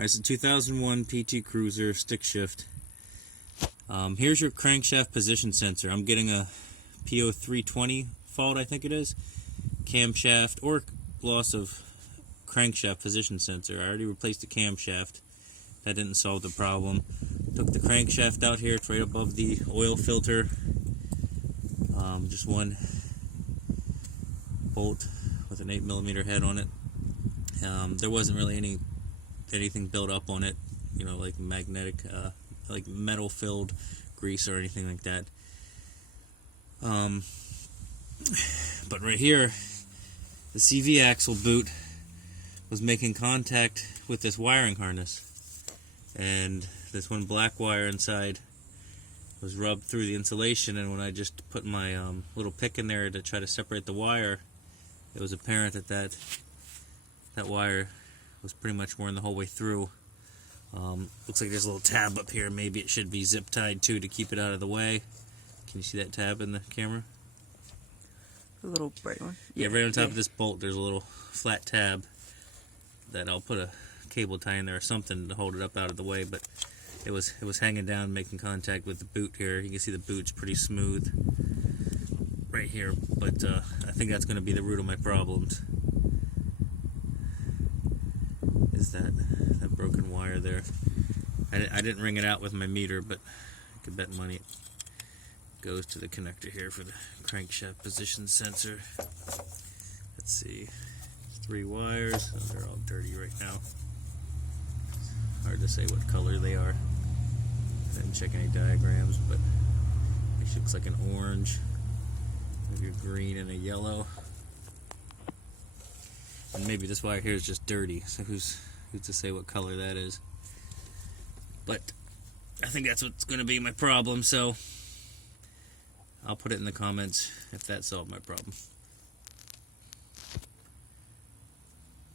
Alright, it's a 2001 PT Cruiser stick shift. Here's your crankshaft position sensor. I'm getting a P1320 fault, I think it is. Camshaft or loss of crankshaft position sensor. I already replaced the camshaft. That didn't solve the problem. Took the crankshaft out here. It's right above the oil filter. Just one bolt with an 8mm head on it. There wasn't really anything built up on it, you know, like magnetic, like metal filled grease or anything like that. But right here, the CV axle boot was making contact with this wiring harness, and this one black wire inside was rubbed through the insulation, and when I just put my little pick in there to try to separate the wire, it was apparent that that wire was pretty much worn the whole way through. Looks like there's a little tab up here. Maybe it should be zip tied too to keep it out of the way. Can you see that tab in the camera? The little bright one? Yeah, right on top of this bolt there's a little flat tab that I'll put a cable tie in there or something to hold it up out of the way, but it was hanging down, making contact with the boot here. You can see the boot's pretty smooth right here, but I think that's going to be the root of my problems. Is that broken wire there. I didn't ring it out with my meter, but I could bet money it goes to the connector here for the crankshaft position sensor. Let's see, 3 wires. Oh, they're all dirty right now. Hard to say what color they are. I didn't check any diagrams, but it looks like an orange, maybe a green and a yellow. And maybe this wire here is just dirty, so who's to say what color that is? But I think that's what's going to be my problem, so I'll put it in the comments if that solved my problem.